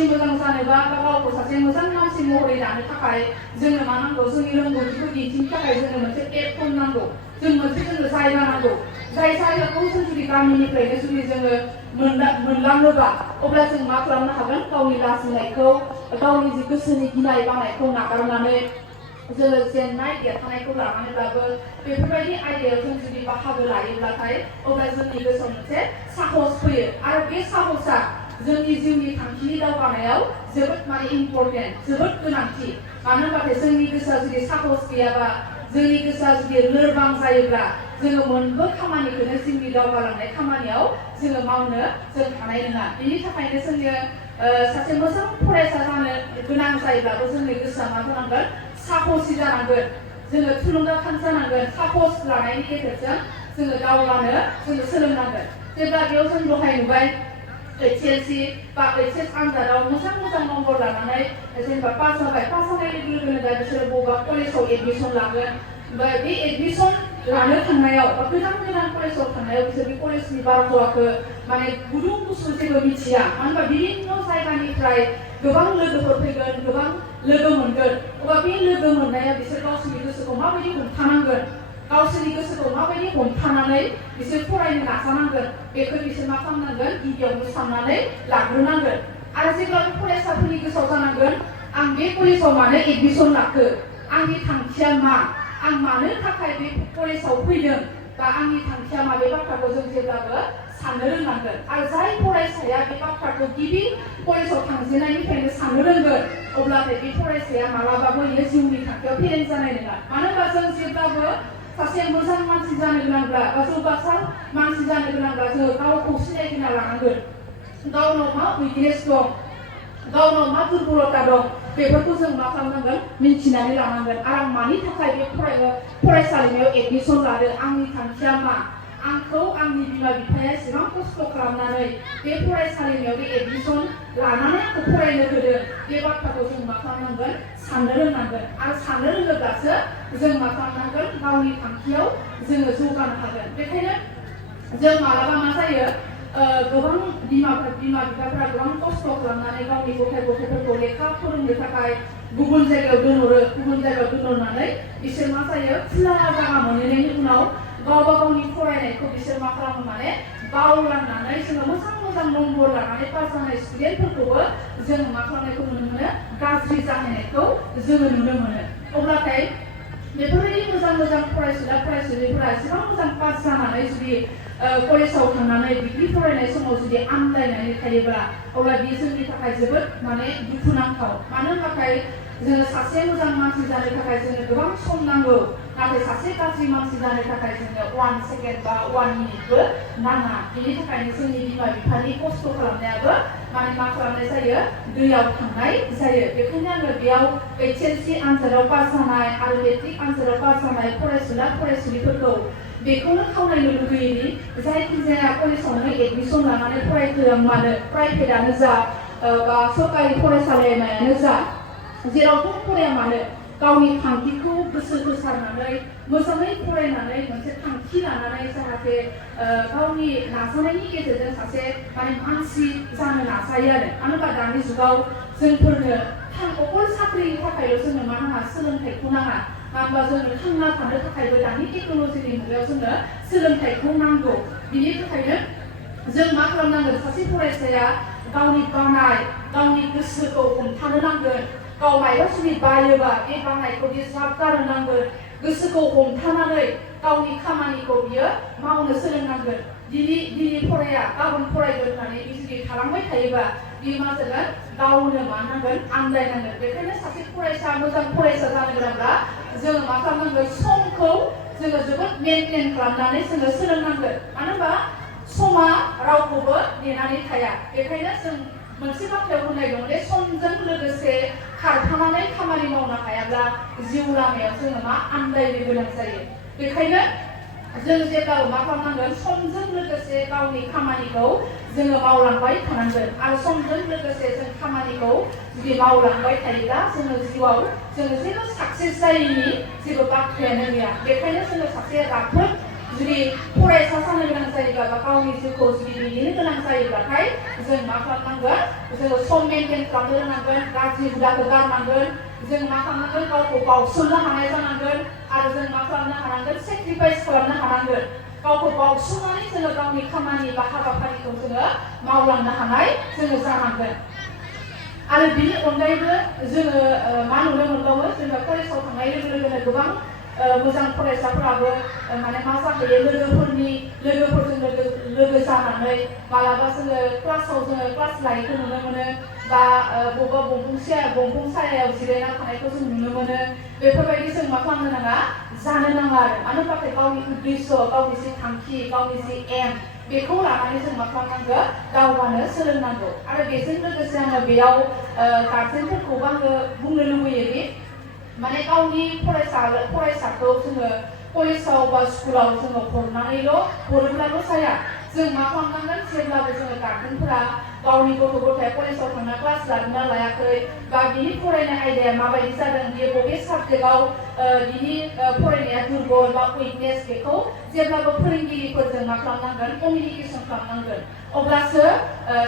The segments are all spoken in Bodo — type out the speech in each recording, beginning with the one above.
मानसि मोजां जानोबा गावखौ सासे मोजां मानसि महरै दानो थाखाय जोंनो मा नांगौ जोंनि रोंगौथिखौ दिन्थिनो थाखाय जोंनो मोनसे प्लेटफर्म नांगौ जोंनो जायगा नांगौ जाय जायगाखौ जों जुदि गामिनिफ्रायनो जुदि जोङो मोनलाङोबा अब्ला जों मा खालामनो हागोन गावनि लाजिनायखौ गावनि जि गोसोनि गिनाय बानायखौ नागारनानै जोङो जेननाय देरहानायखौ लानानैब्लाबो बेफोरबायदि आयदायाव जों जुदि बाहागो लायोब्लाथाय अब्ला जोंनि गोसोआव मोनसे साहस फैयो आरो बे साहसा जोंनि जिउनि थांखिनि दावगानायाव जोबोद माने इम्परटेन्ट जोबोद गोनांथि मानो होनबाथाय जोंनि गोसोआ जुदि साहस गैयाबा जोंनि गोसोआ जुदि लोरबां जायोब्ला जोङो मोनबो खामानिखौनो जिउनि दावगालांनाय खामानियाव जोङो मावनो जों हानाय नङा बेनि थाखायनो जोङो सासे मोजां फरायसा जानो गोनां जायोब्लाबो जोंनि गोसोआ मा जानांगोन साहसि जानांगोन जोङो थुलुंगाखां जानांगोन साहस लानायनि गेजेरजों जोङो दावगानो जोङो सोलोंनांगोन जेब्ला बेयाव जों दहाय नुबाय HSC बा HS आनजादाव मोजां नम्बर लानानै जेनेबा पास जाबाय पास जानाय लोगो लोगोनो दा बिसोरो बबेबा कलेजाव एडमिसन लागोन बे एडमिसन लानो थांनायाव बा गोदान कलेजाव थांनायाव बिसोर बे कलेजनि बारहावाखौ माने गुदुं गुसु जेबो मिथिया मानो होनबा बिभिन्न जायगानिफ्राय गोबां लोगोफोर फैगोन गोबां लोगो मोनगोन अब्ला बे लोगो मोननाया बिसोर गावसोरनि गोसोखौ माबायदि हमथानांगोन गावसोरनि गोसोखौ माबायदि हमथानानै बिसोर फरायनो नाजानांगोन बेखौ बिसोर मा खालामनांगोन गिबियावनो साननानै लाग्रोनांगोन आरो जेब्लाबो फरायसाफोरनि गोसोआव जानांगोन आं बे कलेजाव मानो एडमिसन लाखो आंनि थांखिया मा आं मानो थाखाय बे कलेजाव फैदों बा आंनि थांखिया मा बे बाथ्राखौ जों जेब्लाबो साननो रोंनांगोन आरो जाय फरायसाया बे बाथ्राखौ गिबि कलेजाव थांजेननायनिफ्रायनो साननो रोंगोन अब्लाथाय बे फरायसाया मालाबाबो बेयो जिउनि थांखियाव फेलें जानाय नङा मानो होनबा जों जेब्लाबो सासे मोजां मानसि जानो गोनांब्ला बा जौगासार मानसि जानो गोनांब्ला जोङो गावखौ सिनायहोना लानांगोन गावनाव मा उइकनेस दं गावनाव मा दुर्बलता दं बेफोरखौ जों मा खालामनांगोन मिन्थिनानै लानांगोन आरो आं मानि थाखाय बे फरायसालिमायाव एडमिसन लादों आंनि थांखिया मा आंखौ आंनि बिमा बिफाया एसेबां खस्थ' खालामनानै बे फरायसालिमायाव बे एडमिसन लानानै आंखौ फरायनो होदों बे बाथ्राखौ जों मा खालामनांगोन साननो रोंनांगोन आरो साननो रोङोब्लासो जों मा खालामनांगोन गावनि थांखियाव जोङो जौगानो हागोन बेखायनो जों मालाबा मा जायो गोबां बिमा बिफाफोरा गोबां खस्थ' खालामनानै गावनि गथ'फोरखौ लेखा फोरोंनो थाखाय गुबुन जायगायाव दोनहरनानै बिसोर मा जायो खुला जागा मोनहैनायनि उनाव गावबा गावनि फरायनायखौ बिसोर मा खालामो माने बावलांनानै जोङो मोजां नम्बर लानानै पास जानाय स्टुडेन्टफोरखौबो जोङो मा खालामनायखौ नुनो मोनो गाज्रि जाहैनायखौ जोङो नुनो मोनो अब्लाथाय बेफोरबायदि मोजां फरायसुलिफोरा एसेबां मोजां पास जानानै जुदि कलेजाव थांनानै डिग्री फरायनाय समाव जुदि आन्दायनानै थायोब्ला अब्ला बेयो जोंनि थाखाय जोबोद माने दुखुनांथाव मानो होनबाथाय जोङो सासे मोजां मानसि जानो थाखाय जोंनो गोबां सम नांगौ नाथाय सासे गाज्रि मानसि जानो थाखाय जोंनो 1 सेकेन्ड बा 1 मिनिटबो नाङा बेनि थाखायनो जोंनि बिमा बिफानि खस्थ' खालामनायाबो माने मा खालामनाय जायो दैयाव थांनाय जायो बेखायनो आङो बेयाव HSC आनजादाव पास जानाय आरो मेट्रिक आनजादाव पास जानाय फरायसुलिफोरखौ बेखौनो खावलायनो लुगैयोदि जायखिजाया कलेजावनो एडमिसन लानानै फरायथों मानो प्राइभेटआनो जा बा सरकारि फरायसालिमायानो जा जेरावबो फराया मानो गावनि थांखिखौ गोसो होसारनानै मोजाङै फरायनानै मोनसे थांखि लानानै जाहाथे गावनि नाजानायनि गेजेरजों सासे माने मानसि जानो नाजायो आरो मानो होनबा दानि जुगाव जोंफोरनो अकल साख्रिनि थाखायल' जोंनो मा नाङा सोलोंथाइखौ नाङा मानोबा जोंनो थांना थानो थाखायबो दानि टेक्न'लजिनि मुगायाव जोंनो सोलोंथाइखौ नांगौ बिनि थाखायनो जों मा खालामनांगोन सासे फरायसाया गावनि बानाय गावनि गोसोखौ हमथानो नांगोन गाव मायबा जुदि बायोबा बे बानायखौ बियो ज्राब गारनो नांगोन गोसोखौ हमथानानै गावनि खामानिखौ बियो मावनो सोलोंनांगोन दिनै फराया गाबोन फरायगोन होननानै बे जुदि थालांबाय थायोबा बियो मा जागोन गावनो मा नांगोन आन्दायनांगोन बेखायनो सासे मोजां फरायसा जानो गोनांब्ला जोङो मा खालामनांगोन समखौ जोङो जोबोद मेनटेन खालामनानै जोङो सोलोंनांगोन मानो होनबा समा रावखौबो नेनानै थाया बेखायनो जों मोनसे बाथ्रायाव होननाय दं जे समजों लोगोसे खारफानानै खामानि मावनो हायाब्ला जिउ लामायाव जोङो मा आन्दायनो गोनां जायो बेखायनो जों जेब्लाबो मा खालामनांगोन समजों लोगोसे गावनि खामानिखौ जोङो मावलांबाय थानांगोन आरो समजों लोगोसे जों खामानिखौ जुदि मावलांबाय थायोब्ला जोङो जिउआव जोङो जेबो साक्सेस जायैनि जेबो बाथ्रायानो गैया बेखायनो जोङो सासे राफोद जुदि फरायसा जानो गोनां जायोब्ला बा गावनि जिउखौ जुदि दैदेननो गोनां जायोब्लाथाय जों मा खालामनांगोन जोङो सम मेनटेन खालामनो रोंनांगोन गाज्रि हुदाखौ गारनांगोन जों मा खालामनांगोन गावखौ बावसोमनो हानाय जानांगोन आरो जों मा खालामनो हानांगोन सेक्रिफाइस खालामनो हानांगोन गावखौ बावसोमनानै जोङो गावनि खामानि बा हाबाफारिखौ जोङो मावलांनो हानाय जोङो जानांगोन आरो बिनि अनगायैबो जोङो मा नुनो मोनबावो जोङो कलेजाव थांनाय लोगो लोगोनो गोबां मोजां फरायसाफोराबो माने मा जाहैयो लोगोफोरजों लोगो जानानै मालाबा जोङो क्लासाव जोङो क्लास लायैखौ नुनो मोनो बा बबेबा बंफां सायायाव जिरायना थानायखौ जों नुनो मोनो बेफोरबायदि जों मा खालामनो नाङा जानो नाङा आरो मानो होनबाथाय गावनि उद्देश्य गावनि जि थांखि गावनि जि एम बेखौ लानानै जों मा खालामनांगौ दावगानो सोलोंनांगौ आरो बेजों लोगोसे आङो बेयाव गार्जेनफोरखौबो आङो बुंनो लुबैयोदि माने गावनि फरायसाखौ जोङो कलेजाव बा स्कुलाव जोङो हरोब्लाल' जाया जों मा खालामनांगोन जेब्लाबो जोङो गार्जेनफोरा गावनि गथ'या कलेजाव थांना क्लास लादोंना लायाखै बा बिनि फरायनाय आयदाया माबायदि जादों बियो बबे साबजेक्टआव बिनि फरायनाया दुर्बल बा उइकनेस बेखौ जेब्लाबो फोरोंगिरिफोरजों मा खालामनांगोन कमिउनिकेसन खालामनांगोन अब्लासो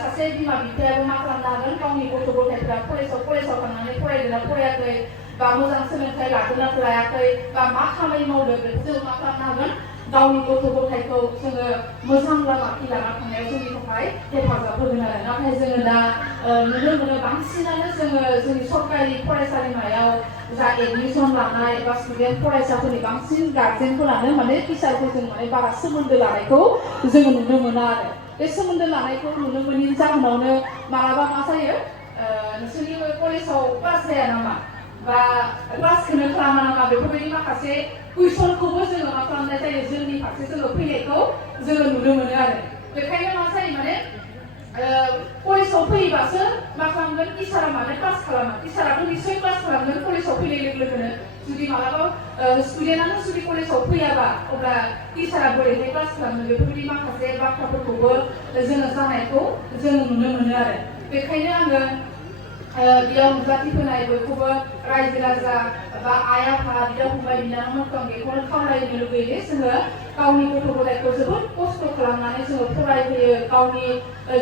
सासे बिमा बिफायाबो मा खालामनो हागोन गावनि गथ'फोरा कलेजाव थांनानै फरायदोंना फरायाखै बा मोजां सोलोंथाइ लादोंना लायाखै बा मा खामानि मावदों बेखौ जों मा खालामनो हागोन गावनि गथ'खौ जोङो मोजां लामाखि लाना थांनायाव जोंनि थाखाय हेफाजाब होगोन आरो नाथाय जोङो दा नुनो मोनो बांसिनानो जोङो जोंनि सरकारि फरायसालिमायाव जा एडमिसन लानाय बा स्टुडेन्ट फरायसाफोरनि बांसिन गार्जेनफोरानो माने टिचारफोरजों माने बारा सोमोन्दो लानायखौ जोङो नुनो मोना आरो बे सोमोन्दो लानायखौ नुनो मोनैनि जाहोनावनो मालाबा मा जायो नोंसोरनि कलेजाव क्लास जाया नामा बा क्लासखौनो खालामा नामा बेफोरबायदि माखासे कुइसनखौबो जोङो मा खालामनाय जायो जोंनि फारसे जोङो फैनायखौ जोङो नुनो मोनो आरो बेखायनो मा जायो माने कलेजाव फैयोबासो मा खालामगोन टिचारा मानो क्लास खालामा टिचाराथ' निश्चय क्लास खालामगोन कलेजाव फैनाय लोगो लोगोनो जुदि मालाबा स्टुडेन्टआनो जुदि कलेजाव फैयाबा अब्ला टिचारा बोरैहाय क्लास खालामनो बेफोरबायदि माखासे बाथ्राफोरखौबो जोङो जानायखौ जोङो नुनो मोनो आरो बेखायनो आङो बेयाव नुजाथि होनाय बयखौबो रायजो राजा बा आइ आफा बिदा फंबाय बिनानावमोनखौ आं बेखौनो खावलायनो लुबैयो जोङो गावनि गथ'खौ जोबोद खस्थ' खालामनानै जोङो फरायहोयो गावनि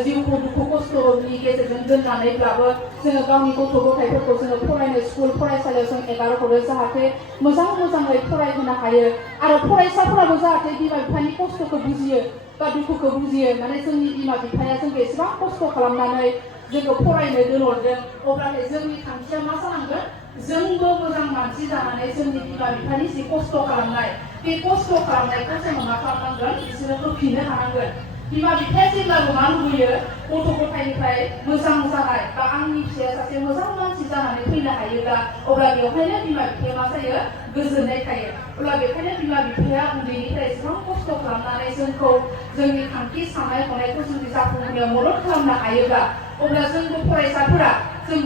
जिउखौ दुखु खस्थ'नि गेजेरजों दोननानैब्लाबो जोङो गावनि गथ'फोरखौ जोङो फरायनो स्कुल फरायसालियाव जों एगारहरो जाहाथे मोजाङै फरायहोनो हायो आरो फरायसाफोराबो जाहाथे बिमा बिफानि खस्थ'खौ बुजियो बा दुखुखौ बुजियो माने जोंनि बिमा बिफाया जोंखौ एसेबां खस्थ' खालामनानै जोंखौ फरायनो दोनहरदों अब्लाथाय जोंनि थांखिया मा जानांगोन जोंबो मोजां मानसि जानानै जोंनि बिमा बिफानि जि खस्थ' खालामनाय बे खस्थ' खालामनायखौ जोङो मा खालामनांगोन बिसोरो होफिननो हानांगोन बिमा बिफाया जेब्लाबो मा लुबैयो गथ' गथायनिफ्राय मोजां जानाय बा आंनि फिसाया सासे मोजां मानसि जानानै फैनो हायोब्ला अब्ला बेवहायनो बिमा बिफाया मा जायो गोजोननाय थायो अब्ला बेखायनो बिमा बिफाया उन्दैनिफ्राय एसेबां खस्थ' खालामनानै जोंखौ जोंनि थांखि साननाय हनायखौ जुदि जाफुंहोनायाव मदद खालामनो हायोब्ला अब्ला जोंबो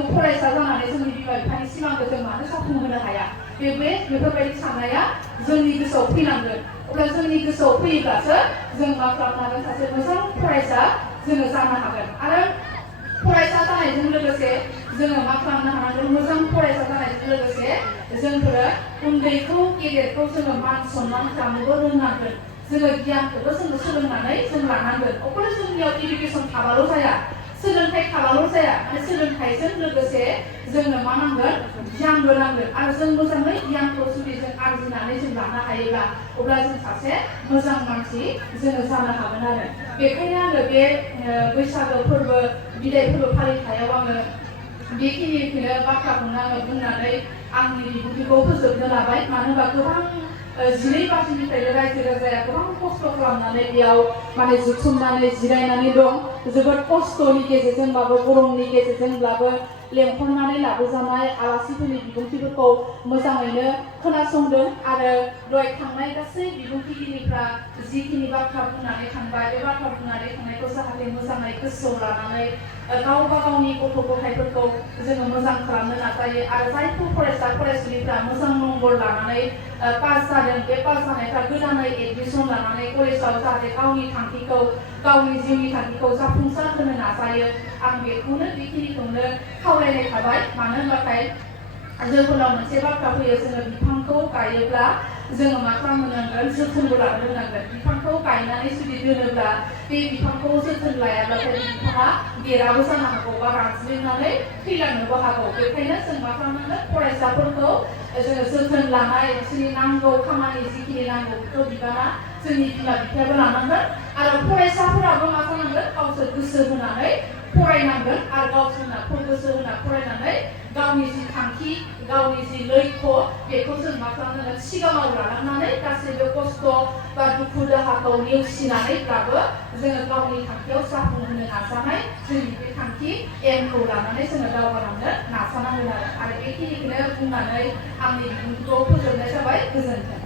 फरायसा जानानै जोंनि बिमा बिफानि सिमांखौ जों मानो जाफुंहोनो हाया बेफोरबायदि साननाया जोंनि गोसोआव फैनांगोन अब्ला जोंनि गोसोआव फैयोब्लासो जों मा खालामनो हागोन सासे मोजां फरायसा जोङो जानो हागोन आरो फरायसा जानायजों लोगोसे जोङो मा खालामनो हानांगोन मोजां फरायसा जानायजों लोगोसे जोंफोरो उन्दैखौ गेदेरखौ जोङो मान सनमान खालामनोबो रोंनांगोन जोङो गियानखौबो जोङो सोलोंनानै जों लानांगोन अकल जोंनियाव इडुकेसन थाबाल' जाया सोलोंथाइ थाबाल' जाया माने सोलोंथाइजों लोगोसे जोंनो मा नांगोन गियानबो नांगोन आरो जों मोजाङै गियानखौ जुदि जों आरजिनानै जों लानो हायोब्ला अब्ला जों सासे मोजां मानसि जोङो जानो हागोन आरो बेखायनो आङो बे बैसागो फोरबो बिदाय फोरबो फालिथायाव आङो बेखिनिखौनो बाथ्राखौनो आङो बुंनानै आंनि बिबुंथिखौ फोजोबनो लाबाय मानो होनबा गोबां 12 बाजिनिफ्रायनो रायजो राजाया गोबां खस्थ' खालामनानै बेयाव माने जुथुमनानै जिरायनानै दं जोबोद खस्थ'नि गेजेरजोंब्लाबो गरमनि गेजेरजोंब्लाबो लेंहरनानै लाबोजानाय आलासिफोरनि बिबुंथिफोरखौ मोजाङैनो खोनासंदों आरो दहाय थांनाय गासै बिबुंथिगिरिफ्रा जिखिनि बाथ्रा बुंनानै थांबाय बे बाथ्रा बुंनानै थांनायखौ जाहाथे मोजाङै गोसोआव लानानै गावबा गावनि गथ' गथायफोरखौ जोङो मोजां खालामनो नाजायो आरो जायफोर फरायसा फरायसुलिफ्रा मोजां नम्बर लानानै पास जादों बे पास जानायफ्रा गोदानै एडमिसन लानानै कलेजाव जाहाथे गावनि जिउनि थांखिखौ जाफुंसार होनो नाजायो आं बेखौनो बेखिनिखौनो खावलायनाय थाबाय मानो होनबाथाय जोंफोरनाव मोनसे बाथ्रा फैयो जोङो बिफांखौ गायोब्ला जोङो मा खालामनो नांगोन जोथोनबो लानो रोंनांगोन बिफांखौ गायनानै जुदि दोनोब्ला बे बिफांखौ जोथोन लायाब्लाथाय बिफाङा देराबो जानो हागौ बा रानज्रिंनानै थैलांनोबो हागौ बेखायनो जों मा खालामनांगोन फरायसाफोरखौ जोङो जोथोन लानाय बिसोरनि नांगौ खामानि जिखिनि नांगौ बेखौ बिबाना जोंनि बिमा बिफायाबो लानांगोन आरो फरायसाफोराबो मा जानांगोन गावसोर गोसो होनानै फरायनांगोन आरो गावसोरना गोसो होना फरायनानै गावनि जि थांखि गावनि जि लक्ष्य बेखौ जों मा खालामनांगोन सिगाङाव लालांनानै गासैबो खस्थ' बा दुखु दाहाखौ नेवसिनानैब्लाबो जोङो गावनि थांखियाव जाफुंहोनो नाजानाय जोंनि बे थांखि एमखौ लानानै जोङो दावगालांनो नाजानांगोन आरो बेखिनिखौनो बुंनानै आंनि बिबुंथिखौ फोजोबनाय जाबाय गोजोन्थों।